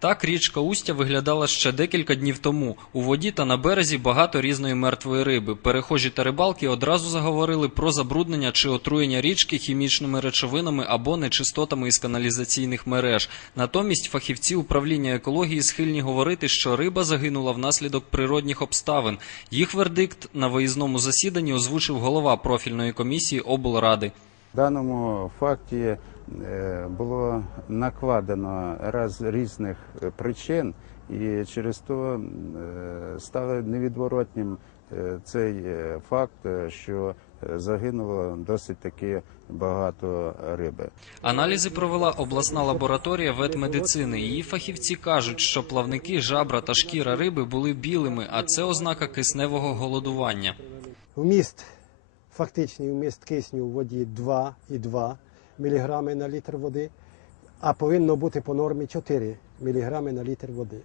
Так річка Устя виглядала ще декілька днів тому. У воді та на березі багато різної мертвої риби. Перехожі та рибалки одразу заговорили про забруднення чи отруєння річки хімічними речовинами або нечистотами із каналізаційних мереж. Натомість фахівці управління екології схильні говорити, що риба загинула внаслідок природних обставин. Їх вердикт на виїзному засіданні озвучив голова профільної комісії облради. В даному факті було накладено раз різних е, причин, і через то е, стало невідворотнім е, цей е, факт, е, що е, загинуло досить таки багато риби. Аналізи провела обласна лабораторія ветмедицини. Її фахівці кажуть, що плавники, жабра та шкіра риби були білими, а це ознака кисневого голодування. Вміст, фактичний вміст кисню в воді 2,2 мг на літр води, а повинно бути по нормі 4 мг на літр води.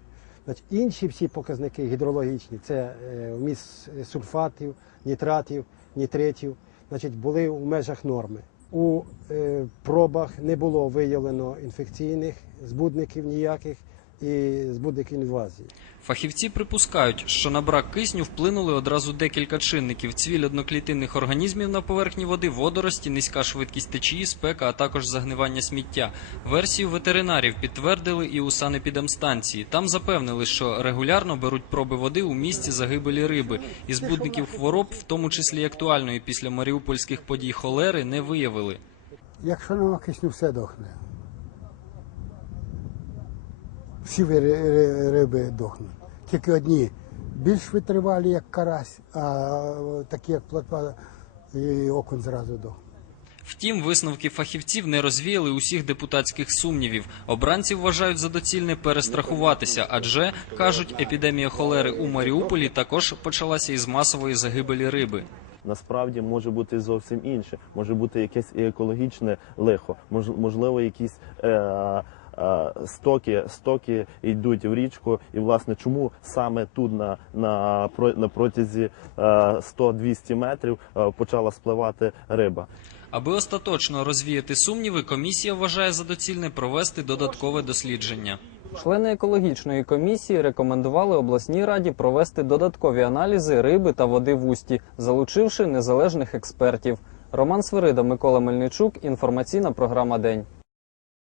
Значить, інші всі показники гідрологічні це е, вміст сульфатів, нітратів, нітритів, значить, були у межах норми. У е, пробах не було виявлено інфекційних збудників ніяких і збудників інвазії. Фахівці припускають, що на брак кисню вплинули одразу декілька чинників: цвіль одноклітинних організмів на поверхні води, водорості, низька швидкість течії, спека, а також загнивання сміття. Версію ветеринарів підтвердили і у санепідемстанції. Там запевнили, що регулярно беруть проби води у місці загибелі риби. І збудників хвороб, в тому числі актуальної після маріупольських подій холери, не виявили. Якщо нема кисню, все дохне. Всі риби дохнуть. Тільки одні більш витривалі, як карась, а такі, як плотва, і окунь зразу дохне. Втім, висновки фахівців не розвіяли усіх депутатських сумнівів. Обранці вважають за доцільне перестрахуватися, адже кажуть, епідемія холери у Маріуполі також почалася із масової загибелі риби. насправді може бути зовсім інше. Може бути якесь і екологічне лихо, мож, можливо, якісь е, стоки, стоки йдуть в річку. І власне, чому саме тут на, на, про- на протязі е, 100-200 метрів е, почала спливати риба. Аби остаточно розвіяти сумніви, комісія вважає за доцільне провести додаткове дослідження. Члени екологічної комісії рекомендували обласній раді провести додаткові аналізи риби та води в усті, залучивши незалежних експертів. Роман Свирида, Микола Мельничук. Інформаційна програма День.